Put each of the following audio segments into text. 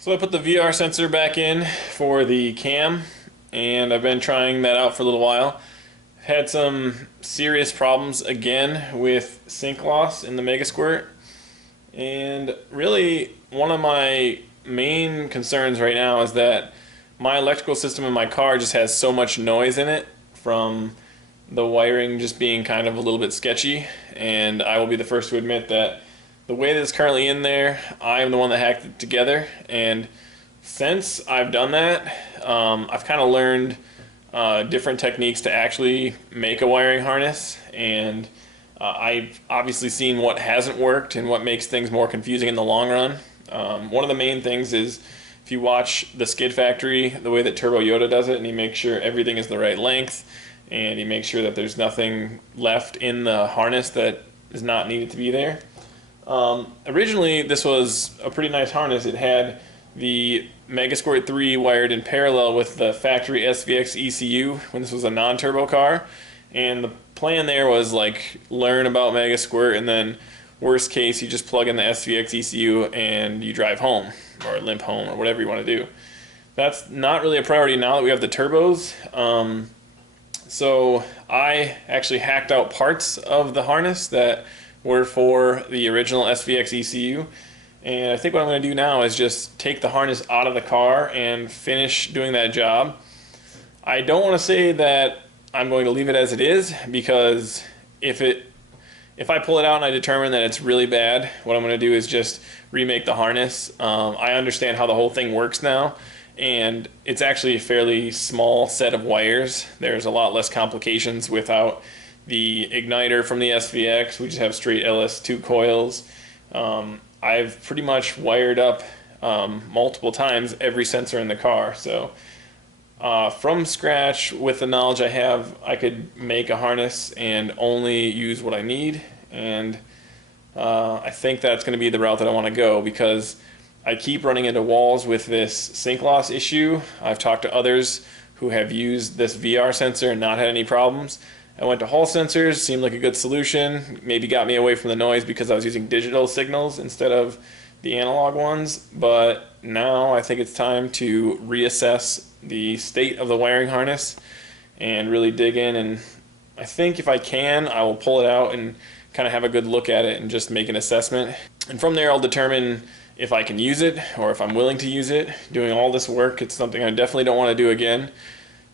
So I put the VR sensor back in for the cam, and I've been trying that out for a little while. I've had some serious problems again with sync loss in the Megasquirt, and really one of my main concerns right now is that my electrical system in my car just has so much noise in it from the wiring just being kind of a little bit sketchy, and I will be the first to admit that the way that it's currently in there, I am the one that hacked it together, and since I've done that, I've kind of learned different techniques to actually make a wiring harness, and I've obviously seen what hasn't worked and what makes things more confusing in the long run. One of the main things is if you watch the Skid Factory, the way that Turbo Yoda does it, and he makes sure everything is the right length, and he makes sure that there's nothing left in the harness that is not needed to be there. Originally, this was a pretty nice harness. It had the Megasquirt 3 wired in parallel with the factory SVX ECU when this was a non-turbo car, and the plan there was like learn about Megasquirt, and then worst case you just plug in the SVX ECU and you drive home or limp home or whatever you want to do. That's not really a priority now that we have the turbos. So I actually hacked out parts of the harness that were for the original SVX ECU, and I think what I'm going to do now is just take the harness out of the car and finish doing that job. I don't want to say that I'm going to leave it as it is, because if I pull it out and I determine that it's really bad, what I'm going to do is just remake the harness. I understand how the whole thing works now, and it's actually a fairly small set of wires. There's a lot less complications without the igniter from the SVX. We just have straight LS2 coils. I've pretty much wired up multiple times every sensor in the car. So from scratch, with the knowledge I have, I could make a harness and only use what I need. And I think that's going to be the route that I want to go, because I keep running into walls with this sync loss issue. I've talked to others who have used this VR sensor and not had any problems. I went to Hall sensors, seemed like a good solution, maybe got me away from the noise because I was using digital signals instead of the analog ones, but now I think it's time to reassess the state of the wiring harness and really dig in, and I think if I can, I will pull it out and kind of have a good look at it and just make an assessment, and from there I'll determine if I can use it or if I'm willing to use it. Doing all this work, it's something I definitely don't want to do again.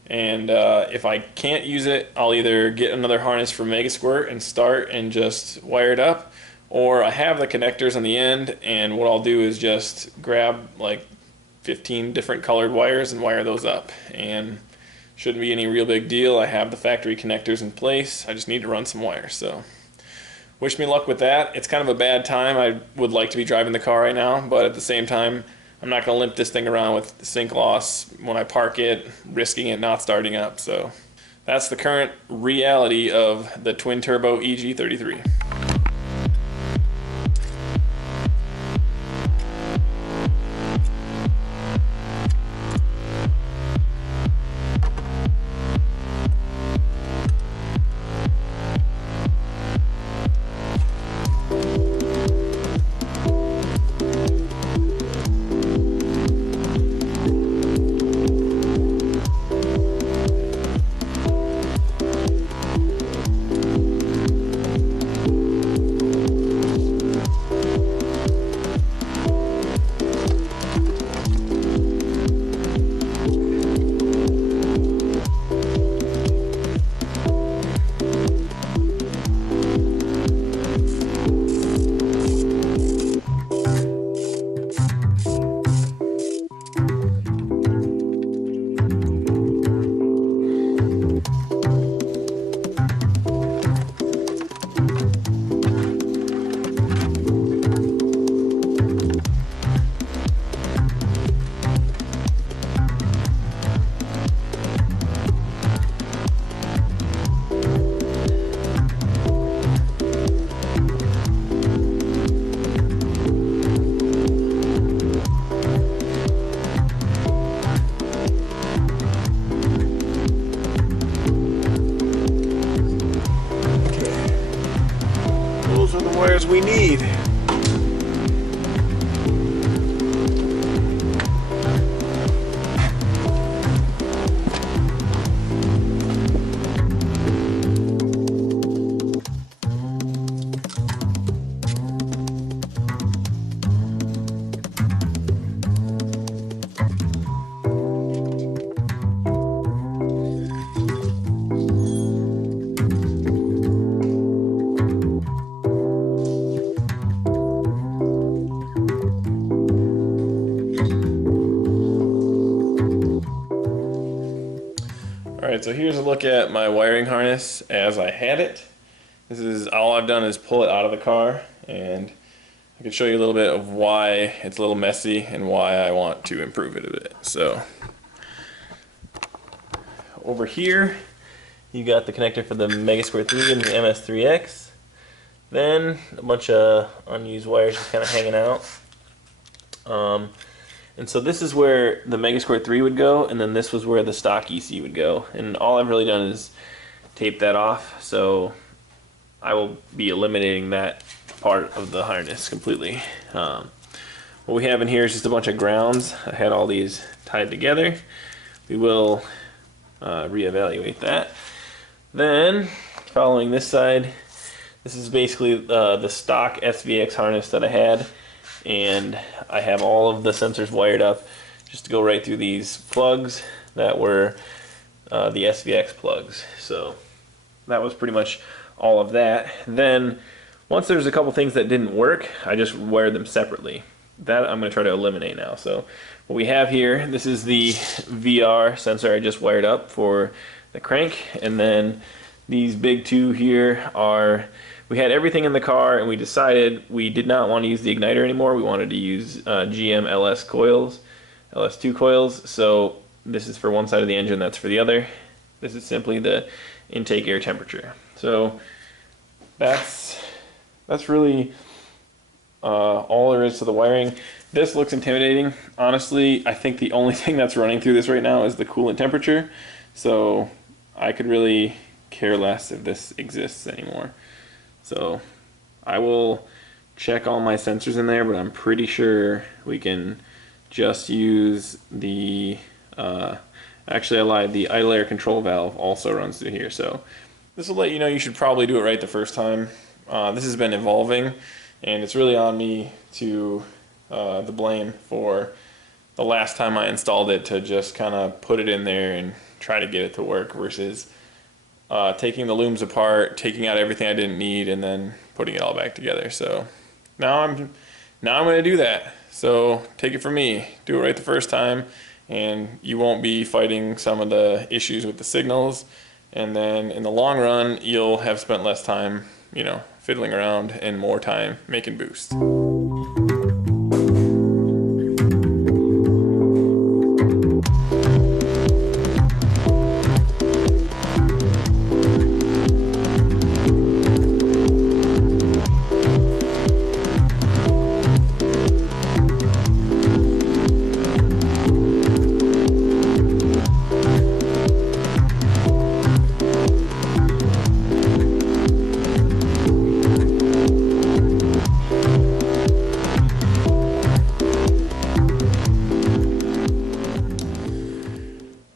And if I can't use it, I'll either get another harness from Megasquirt and start and just wire it up, or I have the connectors on the end, and what I'll do is just grab like 15 different colored wires and wire those up, and shouldn't be any real big deal. I have the factory connectors in place. I just need to run some wires. So wish me luck with that. It's kind of a bad time. I would like to be driving the car right now, but at the same time, I'm not going to limp this thing around with sync loss when I park it, risking it not starting up. So that's the current reality of the twin turbo EG33. wires we need. Alright, so here's a look at my wiring harness as I had it. This is all I've done is pull it out of the car, and I can show you a little bit of why it's a little messy and why I want to improve it a bit. So over here you got the connector for the Megasquirt 3 and the MS3X. Then a bunch of unused wires just kind of hanging out. And so this is where the Megasquirt 3 would go, and then this was where the stock EC would go. And all I've really done is tape that off, so I will be eliminating that part of the harness completely. What we have in here is just a bunch of grounds. I had all these tied together. We will reevaluate that. Then, following this side, this is basically the stock SVX harness that I had. And I have all of the sensors wired up just to go right through these plugs that were the SVX plugs. So that was pretty much all of that. Then once there's a couple things that didn't work, I just wired them separately. That I'm going to try to eliminate now. So what we have here, this is the VR sensor I just wired up for the crank, and then these big two here are, we had everything in the car and we decided we did not want to use the igniter anymore. We wanted to use GM LS coils, LS2 coils. So this is for one side of the engine, that's for the other. This is simply the intake air temperature. So that's really all there is to the wiring. This looks intimidating. Honestly, I think the only thing that's running through this right now is the coolant temperature. So I could really care less if this exists anymore. So I will check all my sensors in there, but I'm pretty sure we can just use the, actually I lied, the idle air control valve also runs through here. So this will let you know you should probably do it right the first time. This has been evolving, and it's really on me to the blame for the last time I installed it, to just kind of put it in there and try to get it to work versus taking the looms apart, taking out everything I didn't need, and then putting it all back together. So now I'm going to do that. So take it from me, do it right the first time, and you won't be fighting some of the issues with the signals. And then in the long run, you'll have spent less time, fiddling around and more time making boost.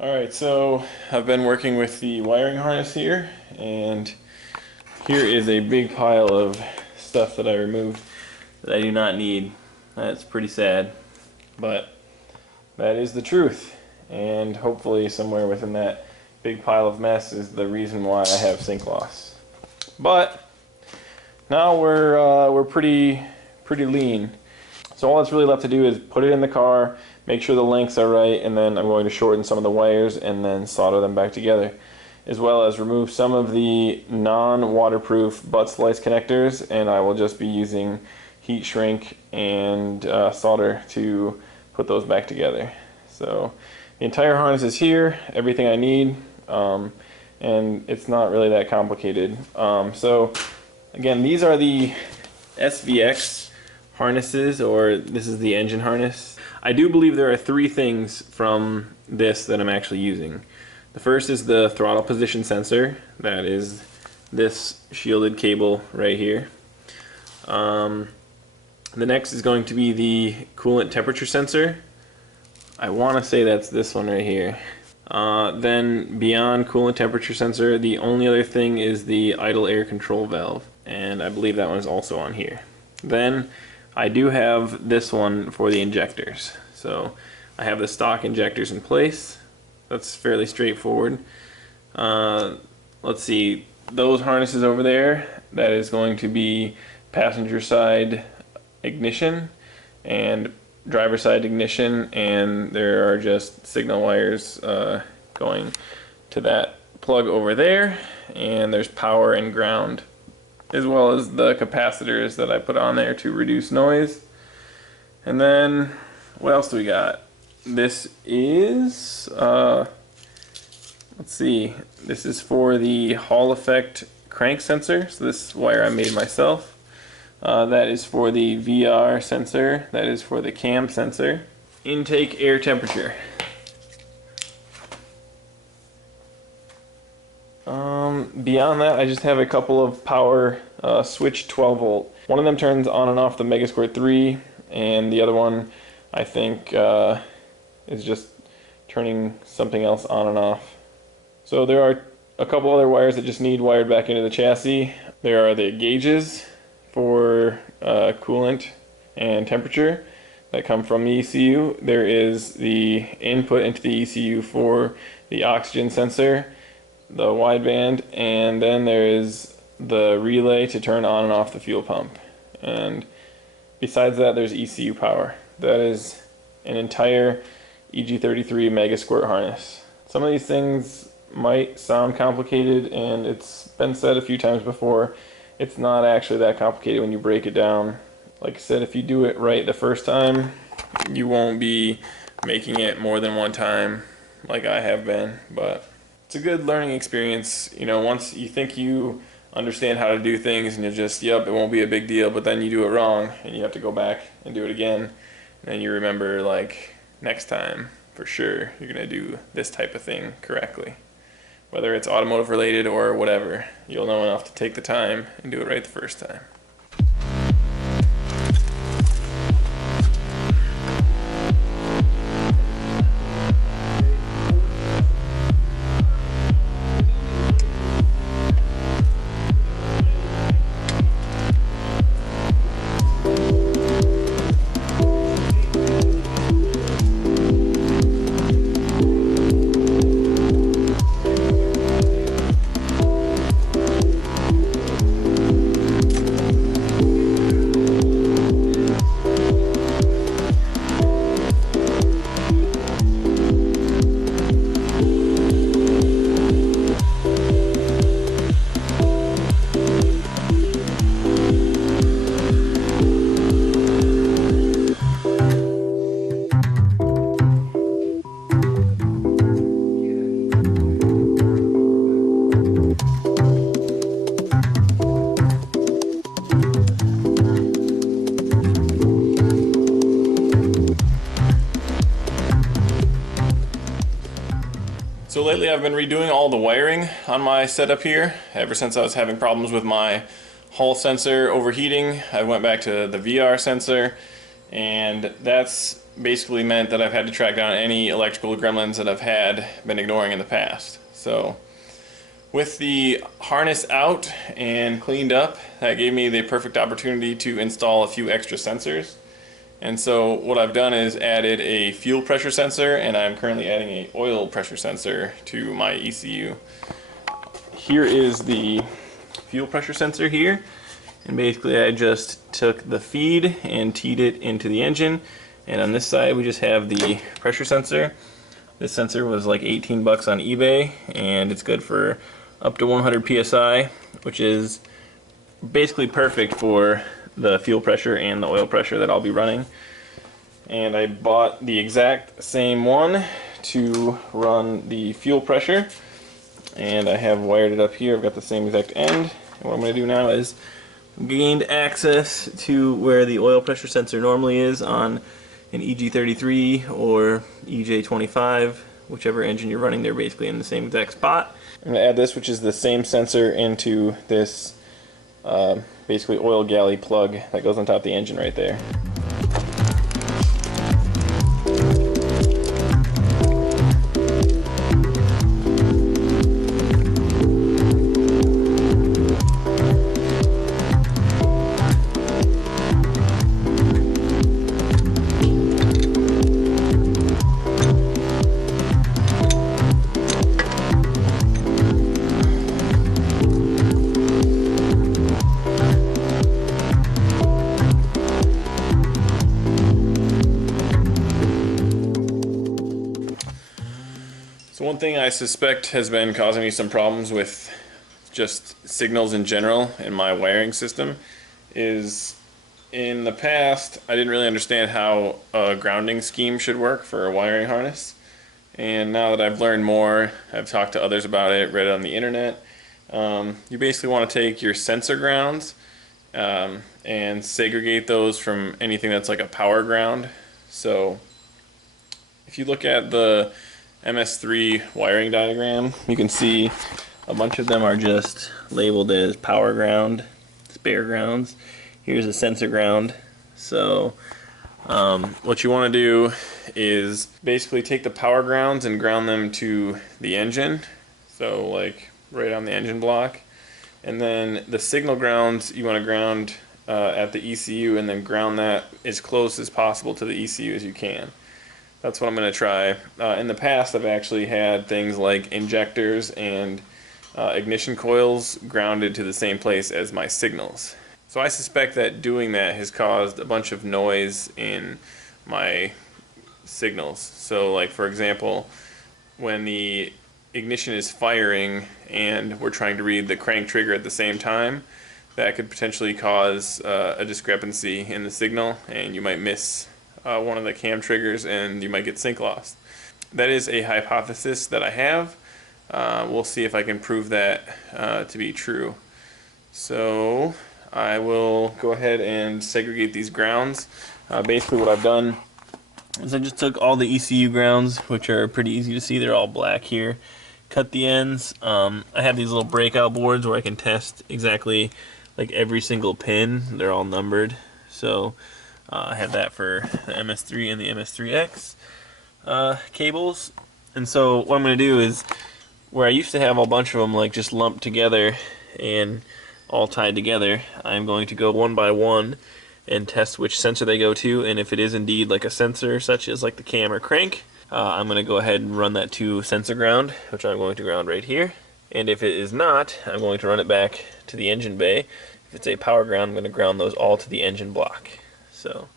Alright, so I've been working with the wiring harness here, and here is a big pile of stuff that I removed that I do not need. That's pretty sad, but that is the truth, and hopefully somewhere within that big pile of mess is the reason why I have sync loss. But now we're pretty lean. So all that's really left to do is put it in the car, make sure the lengths are right, and then I'm going to shorten some of the wires and then solder them back together, as well as remove some of the non-waterproof butt slice connectors, and I will just be using heat shrink and solder to put those back together. So the entire harness is here, everything I need, and it's not really that complicated. So again, these are the SVX harnesses, or this is the engine harness. I do believe there are three things from this that I'm actually using. The first is the throttle position sensor. That is this shielded cable right here. The next is going to be the coolant temperature sensor. I want to say that's this one right here. Then beyond coolant temperature sensor, the only other thing is the idle air control valve, and I believe that one is also on here. Then I do have this one for the injectors. So I have the stock injectors in place. That's fairly straightforward. Let's see, those harnesses over there, that is going to be passenger side ignition and driver side ignition, and there are just signal wires going to that plug over there, and there's power and ground, as well as the capacitors that I put on there to reduce noise. And then what else do we got? This is let's see, this is for the Hall effect crank sensor, so this wire I made myself. That is for the VR sensor, that is for the cam sensor. Intake air temperature. Beyond that, I just have a couple of power switch 12 volt. One of them turns on and off the EG33, and the other one I think is just turning something else on and off. So there are a couple other wires that just need wired back into the chassis. There are the gauges for coolant and temperature that come from the ECU. There is the input into the ECU for the oxygen sensor, the wideband, and then there is the relay to turn on and off the fuel pump. And besides that, there's ECU power. That is an entire EG33 mega squirt harness. Some of these things might sound complicated, and it's been said a few times before, it's not actually that complicated when you break it down. Like I said, if you do it right the first time, you won't be making it more than one time like I have been, but it's a good learning experience. You know, once you think you understand how to do things and you just, yep, it won't be a big deal, but then you do it wrong and you have to go back and do it again, and then you remember, like, next time for sure you're gonna do this type of thing correctly. Whether it's automotive related or whatever, you'll know enough to take the time and do it right the first time. So lately I've been redoing all the wiring on my setup here. Ever since I was having problems with my Hall sensor overheating, I went back to the VR sensor, and that's basically meant that I've had to track down any electrical gremlins that I've been ignoring in the past. So with the harness out and cleaned up, that gave me the perfect opportunity to install a few extra sensors. And so what I've done is added a fuel pressure sensor, and I'm currently adding an oil pressure sensor to my ECU. Here is the fuel pressure sensor here, and basically I just took the feed and teed it into the engine, and on this side we just have the pressure sensor. This sensor was like 18 bucks on eBay, and it's good for up to 100 psi, which is basically perfect for the fuel pressure and the oil pressure that I'll be running. And I bought the exact same one to run the fuel pressure, and I have wired it up here. I've got the same exact end, and what I'm going to do now is gained access to where the oil pressure sensor normally is on an EG33 or EG33, whichever engine you're running. They're basically in the same exact spot. I'm going to add this, which is the same sensor, into this basically oil galley plug that goes on top of the engine right there. So one thing I suspect has been causing me some problems with just signals in general in my wiring system is, in the past I didn't really understand how a grounding scheme should work for a wiring harness. And now that I've learned more, I've talked to others about it, read it on the internet, you basically want to take your sensor grounds and segregate those from anything that's like a power ground. So if you look at the MS3 wiring diagram, you can see a bunch of them are just labeled as power ground, spare grounds. Here's a sensor ground. So what you want to do is basically take the power grounds and ground them to the engine, so like right on the engine block. And then the signal grounds you want to ground at the ECU, and then ground that as close as possible to the ECU as you can. That's what I'm going to try. In the past, I've actually had things like injectors and ignition coils grounded to the same place as my signals. So I suspect that doing that has caused a bunch of noise in my signals. So like, for example, when the ignition is firing and we're trying to read the crank trigger at the same time, that could potentially cause a discrepancy in the signal, and you might miss one of the cam triggers and you might get sync loss. That is a hypothesis that I have. We'll see if I can prove that to be true. So I will go ahead and segregate these grounds. Basically what I've done is I just took all the ECU grounds, which are pretty easy to see, they're all black here, cut the ends. I have these little breakout boards where I can test exactly like every single pin. They're all numbered. So I have that for the MS3 and the MS3X cables. And so what I'm going to do is, where I used to have a bunch of them like just lumped together and all tied together, I'm going to go one by one and test which sensor they go to, and if it is indeed like a sensor such as like the cam or crank, I'm going to go ahead and run that to sensor ground, which I'm going to ground right here. And if it is not, I'm going to run it back to the engine bay. If it's a power ground, I'm going to ground those all to the engine block. So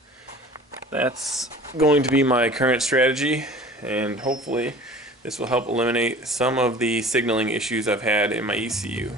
that's going to be my current strategy, and hopefully this will help eliminate some of the signaling issues I've had in my ECU.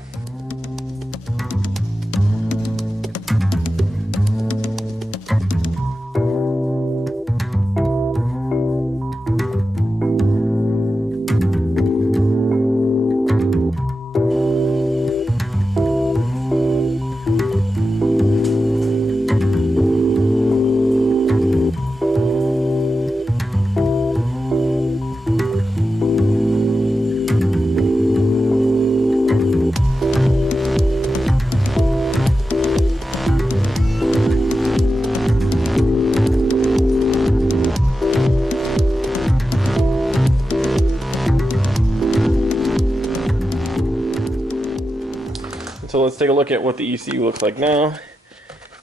So let's take a look at what the ECU looks like now.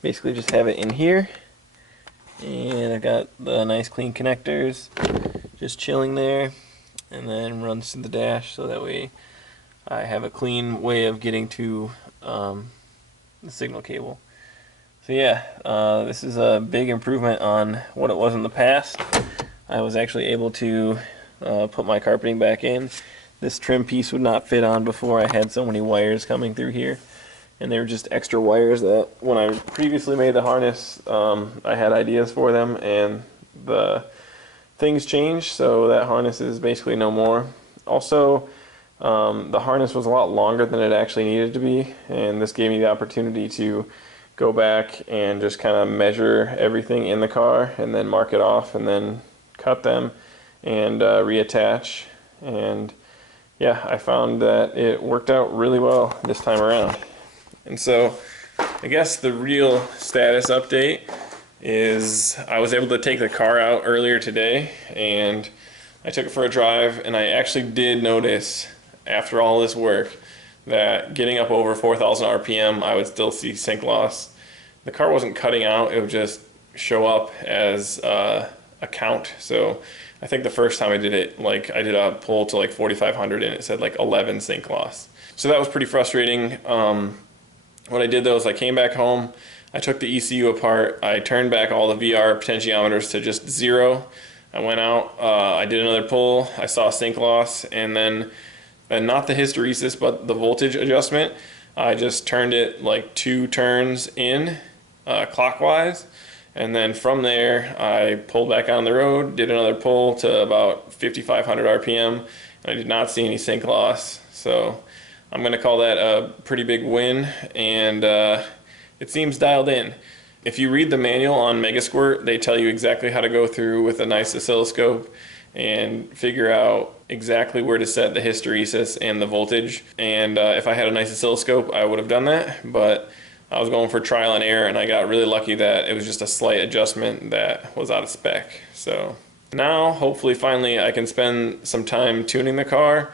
Basically just have it in here, and I've got the nice clean connectors just chilling there, and then runs to the dash, so that way I have a clean way of getting to the signal cable. So yeah, this is a big improvement on what it was in the past. I was actually able to put my carpeting back in. This trim piece would not fit on before. I had so many wires coming through here, and they were just extra wires that when I previously made the harness, I had ideas for them, and the things changed, so that harness is basically no more. Also, the harness was a lot longer than it actually needed to be, and this gave me the opportunity to go back and just kind of measure everything in the car and then mark it off and then cut them and reattach. And yeah, I found that it worked out really well this time around. And so I guess the real status update is I was able to take the car out earlier today, and I took it for a drive, and I actually did notice after all this work that getting up over 4,000 RPM, I would still see sync loss. The car wasn't cutting out, it would just show up as a count. So I think the first time I did it, like I did a pull to like 4,500 and it said like 11 sync loss. So that was pretty frustrating. What I did though is I came back home, I took the ECU apart, I turned back all the VR potentiometers to just 0. I went out, I did another pull, I saw sync loss, and then not the hysteresis but the voltage adjustment, I just turned it like 2 turns in clockwise, and then from there I pulled back on the road, did another pull to about 5,500 RPM, and I did not see any sync loss. So I'm going to call that a pretty big win, and it seems dialed in. If you read the manual on Megasquirt, they tell you exactly how to go through with a nice oscilloscope and figure out exactly where to set the hysteresis and the voltage. And if I had a nice oscilloscope, I would have done that, but I was going for trial and error, and I got really lucky that it was just a slight adjustment that was out of spec. So now, hopefully, finally, I can spend some time tuning the car.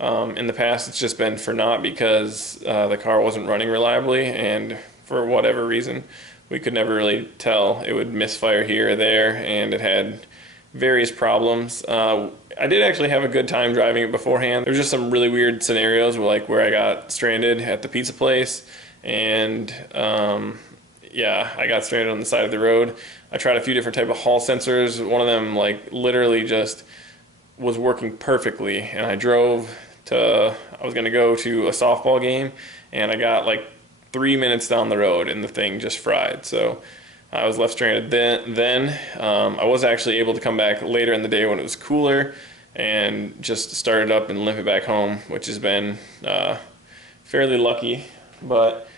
In the past, it's just been for naught because the car wasn't running reliably, and for whatever reason, we could never really tell. It would misfire here or there, and it had various problems. I did actually have a good time driving it beforehand. There was just some really weird scenarios where I got stranded at the pizza place, and yeah, I got stranded on the side of the road. I tried a few different type of hall sensors. One of them like literally just was working perfectly, and I was gonna go to a softball game, and I got like 3 minutes down the road and the thing just fried. So I was left stranded then. I was actually able to come back later in the day when it was cooler and just start it up and limp it back home, which has been fairly lucky. But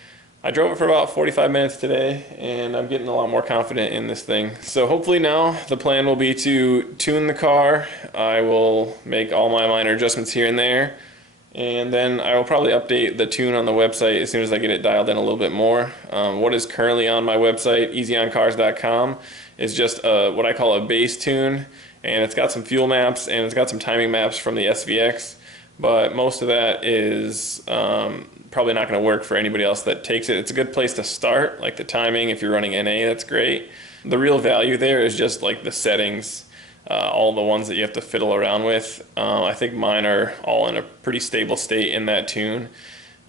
I drove it for about 45 minutes today, and I'm getting a lot more confident in this thing. So hopefully now the plan will be to tune the car. I will make all my minor adjustments here and there, and then I will probably update the tune on the website as soon as I get it dialed in a little bit more. What is currently on my website, easyoncars.com, is just what I call a base tune, and it's got some fuel maps and it's got some timing maps from the SVX, but most of that is probably not going to work for anybody else that takes it. It's a good place to start, like the timing. If you're running NA, that's great. The real value there is just like the settings, all the ones that you have to fiddle around with. I think mine are all in a pretty stable state in that tune.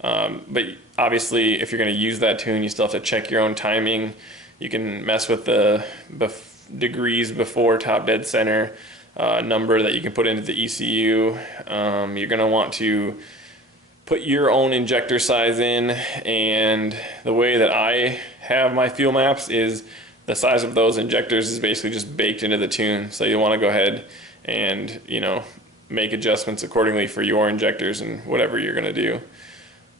But obviously, if you're going to use that tune, you still have to check your own timing. You can mess with the degrees before top dead center number that you can put into the ECU. You're going to want to put your own injector size in, and the way that I have my fuel maps is the size of those injectors is basically just baked into the tune. So you want to go ahead and, make adjustments accordingly for your injectors and whatever you're going to do.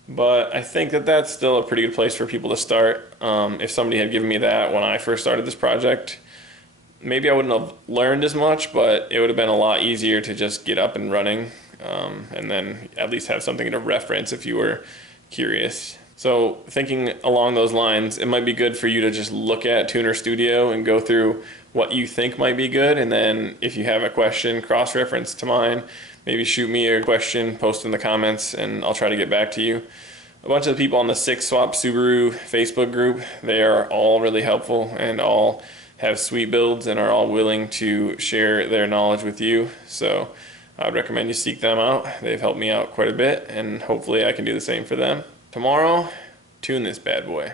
But I think that that's still a pretty good place for people to start. If somebody had given me that when I first started this project, maybe I wouldn't have learned as much, but it would have been a lot easier to just get up and running. And then at least have something to reference if you were curious. So thinking along those lines, it might be good for you to just look at Tuner Studio and go through what you think might be good, and then if you have a question, cross-reference to mine. Maybe shoot me a question, post in the comments, and I'll try to get back to you. A bunch of the people on the 6 Swap Subaru Facebook group, they are all really helpful and all have sweet builds and are all willing to share their knowledge with you. So I would recommend you seek them out. They've helped me out quite a bit, and hopefully I can do the same for them. Tomorrow, tune this bad boy.